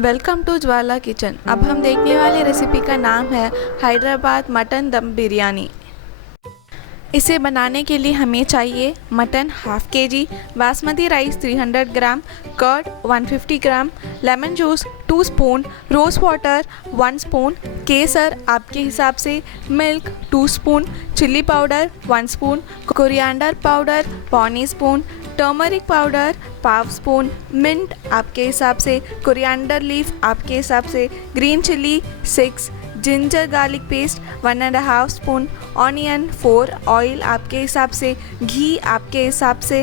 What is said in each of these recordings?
Welcome to Jwala kitchen. अब हम देखने वाली रेसिपी का नाम है हैदराबाद मटन दम बिरयानी। इसे बनाने के लिए हमें चाहिए mutton half KG, basmati rice 300 gram, curd 150 gram, lemon juice 2 spoon, rose water 1 spoon, केसर आपके हिसाब से, milk 2 spoon, chilli powder 1 spoon, coriander powder 1 spoon, turmeric powder 1/2 spoon, mint आपके हिसाब से, कोरिएंडर लीफ आपके हिसाब से, green chilli 6, ginger garlic paste 1.5 spoon, onion 4, oil आपके हिसाब से, घी आपके हिसाब से,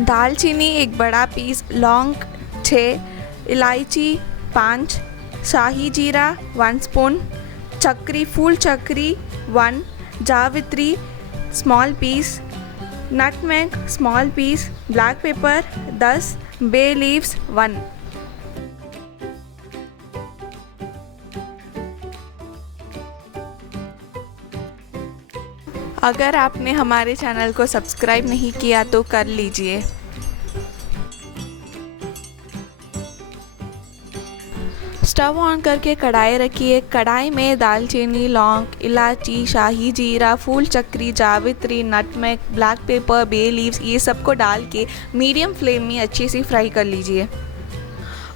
दालचीनी 1 बड़ा पीस, लौंग 6, इलायची 5, शाही जीरा 1 स्पून, चक्री फूल चक्री 1, जावित्री small piece, nutmeg small piece, black pepper 10, bay leaves 1। अगर आपने हमारे चैनल को सब्सक्राइब नहीं किया तो कर लीजिए। स्टव ऑन करके कढ़ाई रखिए। कढ़ाई में दालचीनी, लौंग, इलायची, शाही जीरा, फूल चक्री, जावित्री, nutmeg, black pepper, bay leaves ये सबको डाल के मीडियम फ्लेम में अच्छे से फ्राई कर लीजिए।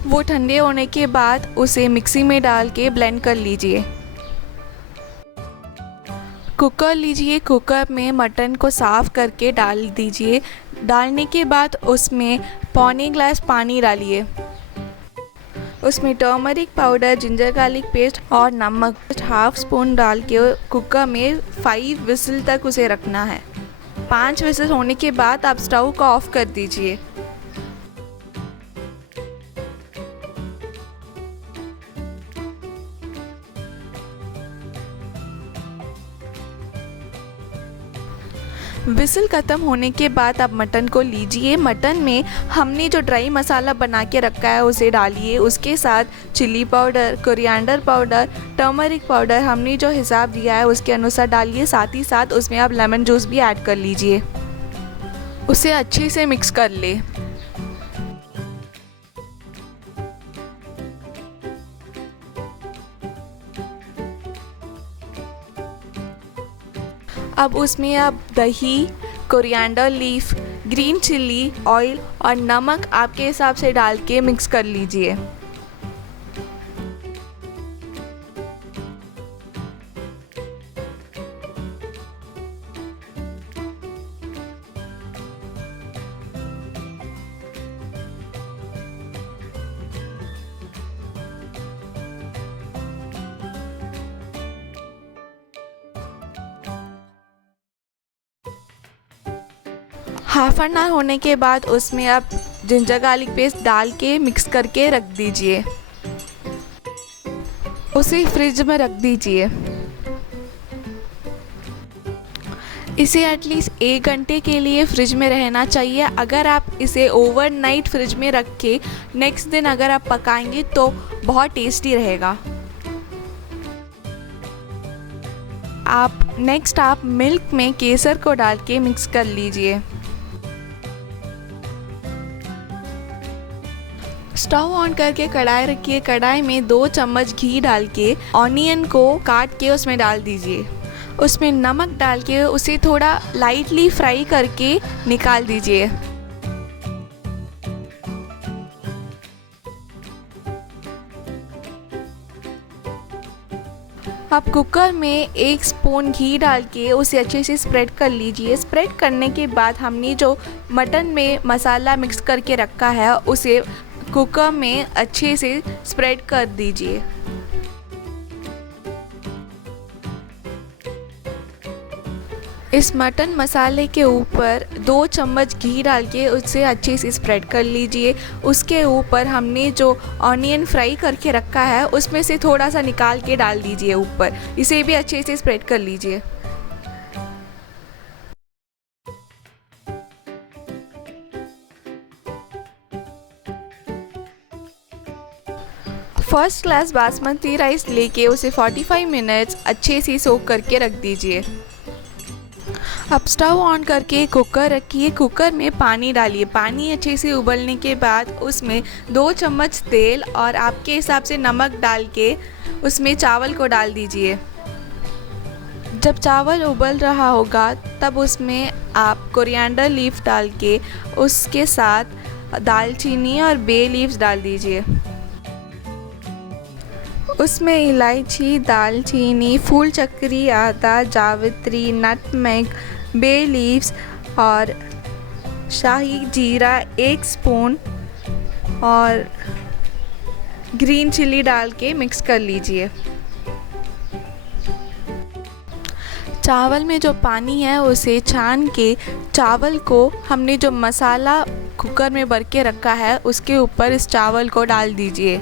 वो ठंडे होने के बाद उसे मिक्सी में डाल के ब्लेंड कर लीजिए। कुकर लीजिए, कुकर में मटन को साफ़ करके डाल दीजिए। डालने के बाद उसमें पौने ग्लास पानी डालिए। उसमें turmeric powder, ginger garlic paste और नमक 1/2 स्पून डाल के कुकर में 5 विसल तक उसे रखना है। 5 विसल होने के बाद आप स्टव को ऑफ कर दीजिए। विसल ख़त्म होने के बाद आप मटन को लीजिए। मटन में हमने जो ड्राई मसाला बना के रखा है उसे डालिए। उसके साथ chilli powder, coriander powder, turmeric powder हमने जो हिसाब दिया है उसके अनुसार डालिए। साथ ही साथ उसमें आप लेमन जूस भी ऐड कर लीजिए। उसे अच्छे से मिक्स कर ले। अब उसमें आप दही, coriander leaf, green chilli, oil और नमक आपके हिसाब से डाल के मिक्स कर लीजिए। हाफ एन आवर होने के बाद उसमें आप जिंजर गार्लिक पेस्ट डाल के मिक्स करके रख दीजिए। उसे फ्रिज में रख दीजिए। इसे एटलीस्ट 1 घंटे के लिए फ्रिज में रहना चाहिए। अगर आप इसे ओवरनाइट फ्रिज में रख के नेक्स्ट दिन अगर आप पकाएंगे तो बहुत टेस्टी रहेगा। आप मिल्क में केसर को डाल के मिक्स कर लीजिए। स्टव ऑन करके कढ़ाई रखिए। कढ़ाई में 2 चम्मच घी डाल के ऑनियन को काट के उसमें डाल दीजिए। उसमें नमक डाल के उसे थोड़ा लाइटली फ्राई करके निकाल दीजिए। आप कुकर में 1 स्पून घी डाल के उसे अच्छे से स्प्रेड कर लीजिए। स्प्रेड करने के बाद हमने जो मटन में मसाला मिक्स करके रखा है उसे कुकर में अच्छे से स्प्रेड कर दीजिए। इस मटन मसाले के ऊपर 2 चम्मच घी डाल के उसे अच्छे से स्प्रेड कर लीजिए। उसके ऊपर हमने जो ऑनियन फ्राई करके रखा है उसमें से थोड़ा सा निकाल के डाल दीजिए ऊपर। इसे भी अच्छे से स्प्रेड कर लीजिए। फर्स्ट क्लास बासमती राइस लेके उसे 45 मिनट्स अच्छे से सोक करके रख दीजिए। अब स्टव ऑन करके कुकर रखिए। कुकर में पानी डालिए। पानी अच्छे से उबलने के बाद उसमें 2 चम्मच तेल और आपके हिसाब से नमक डाल के उसमें चावल को डाल दीजिए। जब चावल उबल रहा होगा तब उसमें आप कोरिएंडर लीफ डाल के उसके साथ दालचीनी और बे लीव्स डाल दीजिए। उसमें इलायची, दालचीनी, फूल चक्री, आदा, जावित्री, नटमेग, बे लीव्स और शाही जीरा 1 स्पून और ग्रीन चिली डाल के मिक्स कर लीजिए। चावल में जो पानी है उसे छान के चावल को हमने जो मसाला कुकर में भर के रखा है उसके ऊपर इस चावल को डाल दीजिए।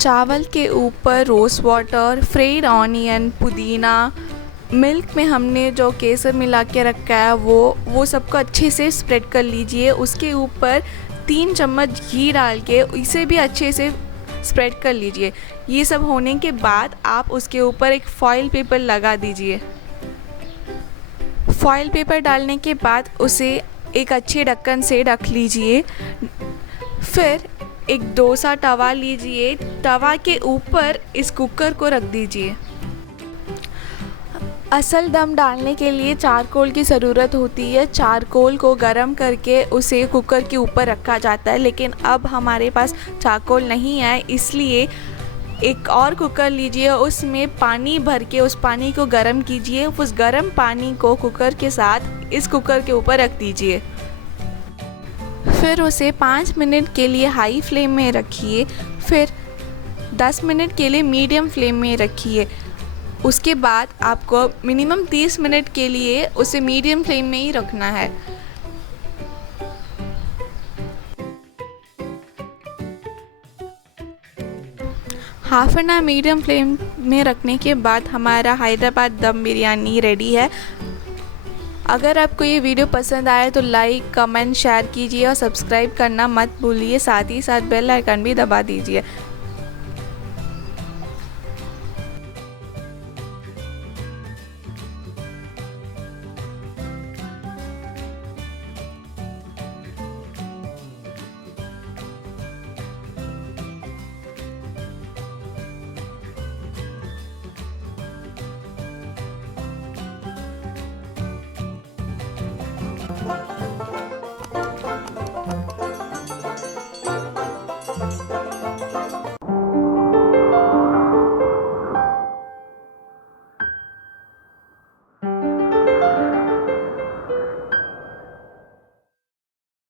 चावल के ऊपर रोज़ वाटर, फ्राइड ऑनियन, पुदीना, मिल्क में हमने जो केसर मिला के रखा है वो सबको अच्छे से स्प्रेड कर लीजिए। उसके ऊपर 3 चम्मच घी डाल के इसे भी अच्छे से स्प्रेड कर लीजिए। ये सब होने के बाद आप उसके ऊपर एक फॉइल पेपर लगा दीजिए। फॉइल पेपर डालने के बाद उसे एक अच्छे ढक्कन से ढक लीजिए। फिर एक डोसा तवा लीजिए। तवा के ऊपर इस कुकर को रख दीजिए। असल दम डालने के लिए चारकोल की ज़रूरत होती है। चारकोल को गरम करके उसे कुकर के ऊपर रखा जाता है, लेकिन अब हमारे पास चारकोल नहीं है, इसलिए एक और कुकर लीजिए। उसमें पानी भर के उस पानी को गरम कीजिए। उस गरम पानी को कुकर के साथ इस कुकर के ऊपर रख दीजिए। फिर उसे 5 मिनट के लिए हाई फ्लेम में रखिए। फिर 10 मिनट के लिए मीडियम फ्लेम में रखिए। उसके बाद आपको मिनिमम 30 मिनट के लिए उसे मीडियम फ्लेम में ही रखना है। Half an hour medium flame में रखने के बाद हमारा हैदराबाद दम बिरयानी रेडी है। अगर आपको ये वीडियो पसंद आए तो लाइक, कमेंट, शेयर कीजिए और सब्सक्राइब करना मत भूलिए। साथ ही साथ बेल आइकन भी दबा दीजिए।